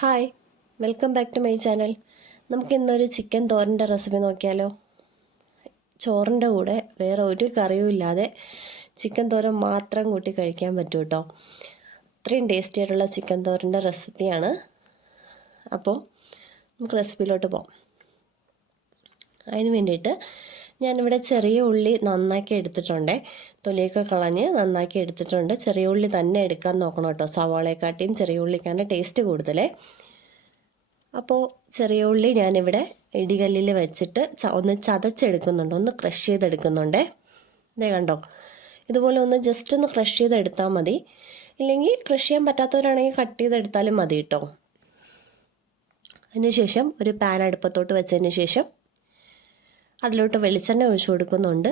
Hi, welcome back to my channel. നമുക്കിന്നൊരു chicken തോരൻ്റെ recipe നോക്കിയാലോ. ചോറിൻ്റെ കൂടെ വേറെ ഒരു കറിയും ഇല്ലാതെ ചിക്കൻ തോരൻ മാത്രം കൂട്ടി കഴിക്കാൻ പറ്റും കേട്ടോ. അത്രയും ടേസ്റ്റി ആയിട്ടുള്ള ചിക്കൻ തോരൻ്റെ റെസിപ്പിയാണ്. അപ്പോൾ നമുക്ക് റെസിപ്പിയിലോട്ട് പോകാം. അതിന് വേണ്ടിയിട്ട് ഞാനിവിടെ ചെറിയ ഉള്ളി നന്നാക്കി എടുത്തിട്ടുണ്ട്. തൊലിയൊക്കെ കളഞ്ഞ് നന്നാക്കി എടുത്തിട്ടുണ്ട്. ചെറിയ ഉള്ളി തന്നെ എടുക്കാൻ നോക്കണം കേട്ടോ. സവാളയെക്കാട്ടിയും ചെറിയ ഉള്ളിക്കാണ് ടേസ്റ്റ് കൂടുതൽ. അപ്പോൾ ചെറിയ ഉള്ളി ഞാനിവിടെ ഇടികല്ലിൽ വെച്ചിട്ട് ഒന്ന് ചതച്ചെടുക്കുന്നുണ്ട്, ഒന്ന് ക്രഷ് ചെയ്തെടുക്കുന്നുണ്ട്. ഇതേ കണ്ടോ, ഇതുപോലെ ഒന്ന് ജസ്റ്റ് ഒന്ന് ക്രഷ് ചെയ്തെടുത്താൽ മതി. ഇല്ലെങ്കിൽ ക്രഷ് ചെയ്യാൻ പറ്റാത്തവരാണെങ്കിൽ കട്ട് ചെയ്തെടുത്താലും മതി കേട്ടോ. അതിനുശേഷം ഒരു പാൻ അടുപ്പത്തോട്ട് വെച്ചതിന് ശേഷം അതിലോട്ട് വെളിച്ചെണ്ണ ഒഴിച്ചു കൊടുക്കുന്നുണ്ട്.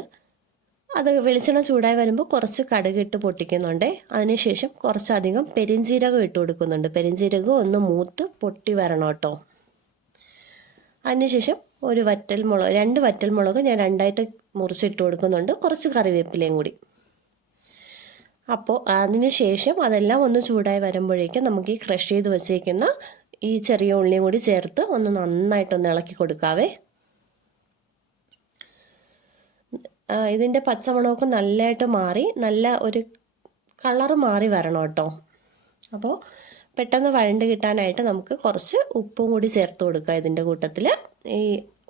അത് വെളിച്ചെണ്ണ ചൂടായി വരുമ്പോൾ കുറച്ച് കടുകിട്ട് പൊട്ടിക്കുന്നുണ്ട്. അതിനുശേഷം കുറച്ചധികം പെരിഞ്ജീരകം ഇട്ട് കൊടുക്കുന്നുണ്ട്. പെരിഞ്ജീരകം ഒന്ന് മൂത്ത് പൊട്ടി വരണം കേട്ടോ. അതിനുശേഷം രണ്ട് വറ്റൽമുളക് ഞാൻ രണ്ടായിട്ട് മുറിച്ചിട്ട് കൊടുക്കുന്നുണ്ട്. കുറച്ച് കറിവേപ്പിലയും കൂടി. അപ്പോൾ അതിനുശേഷം അതെല്ലാം ഒന്ന് ചൂടായി വരുമ്പോഴേക്കും നമുക്ക് ഈ ക്രഷ് ചെയ്ത് വെച്ചേക്കുന്ന ഈ ചെറിയ ഉള്ളിയും കൂടി ചേർത്ത് ഒന്ന് നന്നായിട്ടൊന്ന് ഇളക്കി കൊടുക്കാവേ. ഇതിൻ്റെ പച്ചമണമൊക്കെ നല്ലതായിട്ട് മാറി നല്ല ഒരു കളറ് മാറി വരണം കേട്ടോ. അപ്പോൾ പെട്ടെന്ന് വഴണ്ട് കിട്ടാനായിട്ട് നമുക്ക് കുറച്ച് ഉപ്പും കൂടി ചേർത്ത് കൊടുക്കുക ഇതിൻ്റെ കൂട്ടത്തിൽ, ഈ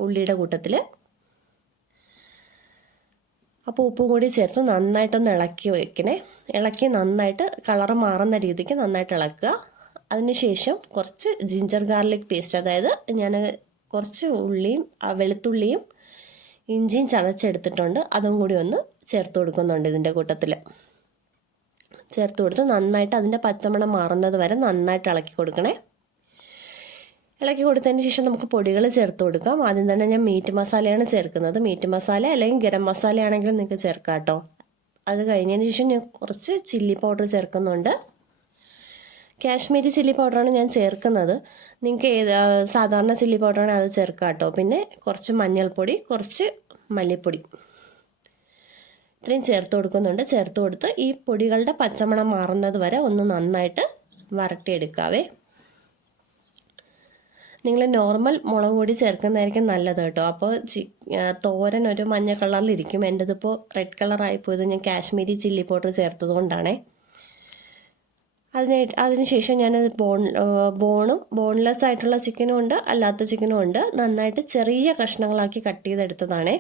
ഉള്ളിയുടെ കൂട്ടത്തിൽ. അപ്പോൾ ഉപ്പും കൂടി ചേർത്ത് നന്നായിട്ടൊന്ന് ഇളക്കി വയ്ക്കണേ. ഇളക്കി നന്നായിട്ട് കളറ് മാറുന്ന രീതിക്ക് നന്നായിട്ട് ഇളക്കുക. അതിനുശേഷം കുറച്ച് ജിഞ്ചർ ഗാർലിക് പേസ്റ്റ്, അതായത് ഞാൻ കുറച്ച് വെളുത്തുള്ളിയും ഇഞ്ചിയും ചതച്ചെടുത്തിട്ടുണ്ട്. അതും കൂടി ഒന്ന് ചേർത്ത് കൊടുക്കുന്നുണ്ട് ഇതിൻ്റെ കൂട്ടത്തിൽ. ചേർത്ത് കൊടുത്ത് നന്നായിട്ട് അതിൻ്റെ പച്ചമണം മാറുന്നത് വരെ നന്നായിട്ട് ഇളക്കി കൊടുക്കണേ. ഇളക്കി കൊടുത്തതിന് ശേഷം നമുക്ക് പൊടികൾ ചേർത്ത് കൊടുക്കാം. ആദ്യം തന്നെ ഞാൻ മീറ്റ് മസാലയാണ് ചേർക്കുന്നത്. മീറ്റ് മസാല അല്ലെങ്കിൽ ഗരം മസാല ആണെങ്കിലും നിങ്ങൾക്ക് ചേർക്കാം കേട്ടോ. അത് കഴിഞ്ഞതിന് ശേഷം ഞാൻ കുറച്ച് ചില്ലി പൗഡർ ചേർക്കുന്നുണ്ട്. കാശ്മീരി ചില്ലി പൗഡറാണ് ഞാൻ ചേർക്കുന്നത്. നിങ്ങൾക്ക് സാധാരണ ചില്ലി പൗഡറാണ് അത് ചേർക്കുക കേട്ടോ. പിന്നെ കുറച്ച് മഞ്ഞൾപ്പൊടി, കുറച്ച് മല്ലിപ്പൊടി, ഇത്രയും ചേർത്ത് കൊടുക്കുന്നുണ്ട്. ചേർത്ത് കൊടുത്ത് ഈ പൊടികളുടെ പച്ചമണം മാറുന്നത് വരെ ഒന്ന് നന്നായിട്ട് വരട്ടിയെടുക്കാവേ. നിങ്ങൾ നോർമൽ മുളക് പൊടി ചേർക്കുന്നതായിരിക്കും നല്ലത് കേട്ടോ. അപ്പോൾ തോരൻ ഒരു മഞ്ഞ കളറിലിരിക്കും. എൻ്റെതിപ്പോൾ റെഡ് കളറായിപ്പോയത് ഞാൻ കാശ്മീരി ചില്ലി പൗഡർ ചേർത്തത് കൊണ്ടാണേ. അതിനുശേഷം ഞാനത് ബോൺലെസ് ആയിട്ടുള്ള ചിക്കനും ഉണ്ട്, അല്ലാത്ത ചിക്കനും ഉണ്ട്. നന്നായിട്ട് ചെറിയ കഷ്ണങ്ങളാക്കി കട്ട് ചെയ്തെടുത്തതാണേ.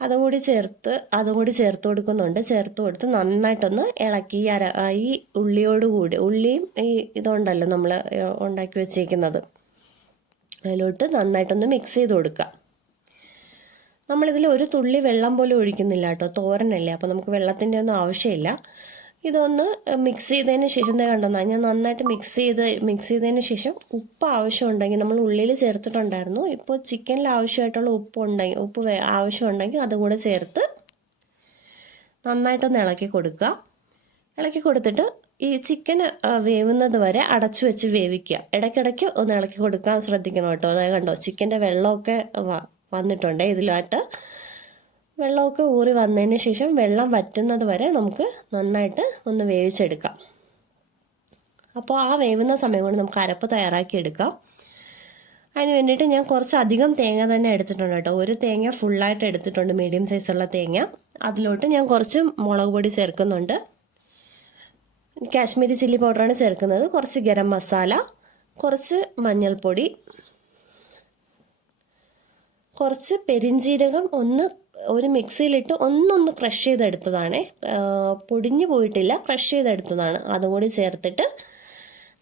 അതും കൂടി ചേർത്ത് കൊടുക്കുന്നുണ്ട്. ചേർത്ത് കൊടുത്ത് നന്നായിട്ടൊന്ന് ഇളക്കി ഈ ഉള്ളിയും ഈ ഇതുണ്ടല്ലോ നമ്മൾ ഉണ്ടാക്കി വെച്ചേക്കുന്നത്, അതിലോട്ട് നന്നായിട്ടൊന്ന് മിക്സ് ചെയ്ത് കൊടുക്കുക. നമ്മളിതിൽ ഒരു തുള്ളി വെള്ളം പോലും ഒഴിക്കുന്നില്ല കേട്ടോ. തോരനല്ലേ, അപ്പോൾ നമുക്ക് വെള്ളത്തിൻ്റെ ഒന്നും ആവശ്യമില്ല. ഇതൊന്ന് മിക്സ് ചെയ്തതിന് ശേഷം കണ്ടോ, ഞാൻ നന്നായിട്ട് മിക്സ് ചെയ്തതിന് ശേഷം ഉപ്പ് ആവശ്യമുണ്ടെങ്കിൽ, നമ്മൾ ഉള്ളിൽ ചേർത്തിട്ടുണ്ടായിരുന്നു, ഇപ്പോൾ ചിക്കനിൽ ആവശ്യമായിട്ടുള്ള ഉപ്പ് ആവശ്യമുണ്ടെങ്കിൽ അതും കൂടെ ചേർത്ത് നന്നായിട്ടൊന്ന് ഇളക്കി കൊടുക്കുക. ഇളക്കി കൊടുത്തിട്ട് ഈ ചിക്കൻ വേവുന്നത് വരെ അടച്ചു വെച്ച് വേവിക്കുക. ഇടയ്ക്കിടയ്ക്ക് ഒന്ന് ഇളക്കി കൊടുക്കാൻ ശ്രദ്ധിക്കണം കേട്ടോ. അതായത് കണ്ടോ, ചിക്കൻ്റെ വെള്ളമൊക്കെ വന്നിട്ടുണ്ട്. ഇതിലായിട്ട് വെള്ളമൊക്കെ ഊറി വന്നതിന് ശേഷം വെള്ളം വറ്റുന്നത് വരെ നമുക്ക് നന്നായിട്ട് ഒന്ന് വേവിച്ചെടുക്കാം. അപ്പോൾ ആ വേവുന്ന സമയം കൊണ്ട് നമുക്ക് അരപ്പ് തയ്യാറാക്കി എടുക്കാം. അതിന് വേണ്ടിയിട്ട് ഞാൻ കുറച്ചധികം തേങ്ങ തന്നെ എടുത്തിട്ടുണ്ട് കേട്ടോ. ഒരു തേങ്ങ ഫുള്ളായിട്ട് എടുത്തിട്ടുണ്ട്, മീഡിയം സൈസുള്ള തേങ്ങ. അതിലോട്ട് ഞാൻ കുറച്ച് മുളക് പൊടി ചേർക്കുന്നുണ്ട്. കാശ്മീരി ചില്ലി പൗഡറാണ് ചേർക്കുന്നത്. കുറച്ച് ഗരം മസാല, കുറച്ച് മഞ്ഞൾപ്പൊടി, കുറച്ച് പെരിഞ്ജീരകം ഒരു മിക്സിയിലിട്ട് ഒന്നൊന്ന് ക്രഷ് ചെയ്തെടുത്തതാണ്. പൊടിഞ്ഞു പോയിട്ടില്ല, ക്രഷ് ചെയ്തെടുത്തതാണ്. അതും കൂടി ചേർത്തിട്ട്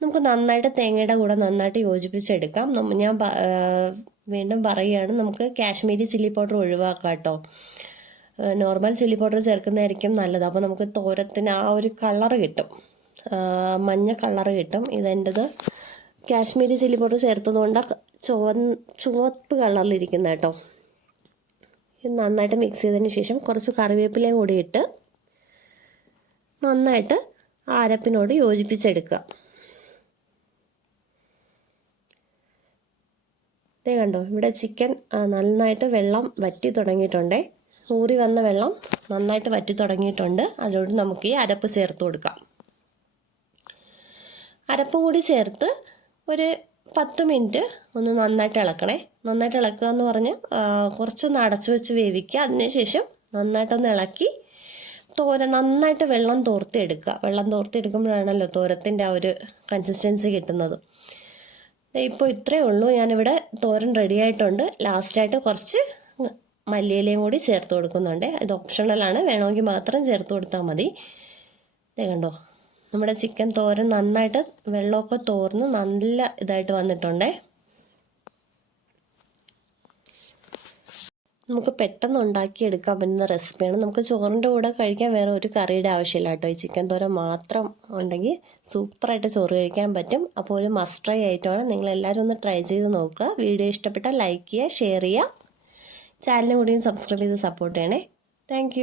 നമുക്ക് നന്നായിട്ട് തേങ്ങയുടെ കൂടെ നന്നായിട്ട് യോജിപ്പിച്ചെടുക്കാം. ഞാൻ വീണ്ടും പറയുകയാണ്, നമുക്ക് കാശ്മീരി ചില്ലി പൗഡർ ഒഴിവാക്കാം കേട്ടോ. നോർമൽ ചില്ലി പൗഡർ ചേർക്കുന്നതായിരിക്കും നല്ലത്. അപ്പോൾ നമുക്ക് തോരത്തിന് ആ ഒരു കളറ് കിട്ടും, മഞ്ഞ കളറ് കിട്ടും. ഇതെൻ്റെത് കാശ്മീരി ചില്ലി പൗഡർ ചേർത്തതുകൊണ്ടാണ് ചുവപ്പ് കളറിലിരിക്കുന്നത് കേട്ടോ. നന്നായിട്ട് മിക്സ് ചെയ്തതിന് ശേഷം കുറച്ച് കറിവേപ്പിലയും കൂടി ഇട്ട് നന്നായിട്ട് അരപ്പിനോട് യോജിപ്പിച്ചെടുക്കുക. ഇതേ കണ്ടോ, ഇവിടെ ചിക്കൻ നന്നായിട്ട് വെള്ളം വറ്റി തുടങ്ങിയിട്ടുണ്ടേ. ഊറി വന്ന വെള്ളം നന്നായിട്ട് വറ്റി തുടങ്ങിയിട്ടുണ്ട്. അതിലോട്ട് നമുക്ക് ഈ അരപ്പ് ചേർത്ത് കൊടുക്കാം. അരപ്പും കൂടി ചേർത്ത് ഒരു 10 മിനിറ്റ് ഒന്ന് നന്നായിട്ട് ഇളക്കണേ. നന്നായിട്ട് ഇളക്കുക എന്ന് പറഞ്ഞ് കുറച്ചൊന്ന് അടച്ചു വെച്ച് വേവിക്കുക. അതിനുശേഷം നന്നായിട്ടൊന്ന് ഇളക്കി നന്നായിട്ട് വെള്ളം തോർത്തിയെടുക്കുക. വെള്ളം തോർത്തിയെടുക്കുമ്പോഴാണല്ലോ തോരത്തിൻ്റെ ആ ഒരു കൺസിസ്റ്റൻസി കിട്ടുന്നത്. ഇപ്പോൾ ഇത്രയേ ഉള്ളൂ. ഞാനിവിടെ തോരൻ റെഡി ആയിട്ടുണ്ട്. ലാസ്റ്റായിട്ട് കുറച്ച് മല്ലിയിലയും കൂടി ചേർത്ത് കൊടുക്കുന്നുണ്ട്. ഇത് ഓപ്ഷണലാണ്, വേണമെങ്കിൽ മാത്രം ചേർത്ത് കൊടുത്താൽ മതി. കണ്ടോ, നമ്മുടെ ചിക്കൻ തോരൻ നന്നായിട്ട് വെള്ളമൊക്കെ തോർന്ന് നല്ല ഇതായിട്ട് വന്നിട്ടുണ്ടേ. നമുക്ക് പെട്ടെന്ന് ഉണ്ടാക്കിയെടുക്കാൻ പറ്റുന്ന റെസിപ്പിയാണ്. നമുക്ക് ചോറിൻ്റെ കൂടെ കഴിക്കാൻ വേറെ ഒരു കറിയുടെ ആവശ്യമില്ല കേട്ടോ. ഈ ചിക്കൻ തോരൻ മാത്രം ഉണ്ടെങ്കിൽ സൂപ്പറായിട്ട് ചോറ് കഴിക്കാൻ പറ്റും. അപ്പോൾ ഒരു മസ്റ്റ് ട്രൈ ആയിട്ടാണ്. നിങ്ങളെല്ലാവരും ഒന്ന് ട്രൈ ചെയ്ത് നോക്കുക. വീഡിയോ ഇഷ്ടപ്പെട്ടാൽ ലൈക്ക് ചെയ്യുക, ഷെയർ ചെയ്യുക, ചാനലും കൂടിയും സബ്സ്ക്രൈബ് ചെയ്ത് സപ്പോർട്ട് ചെയ്യണേ. താങ്ക്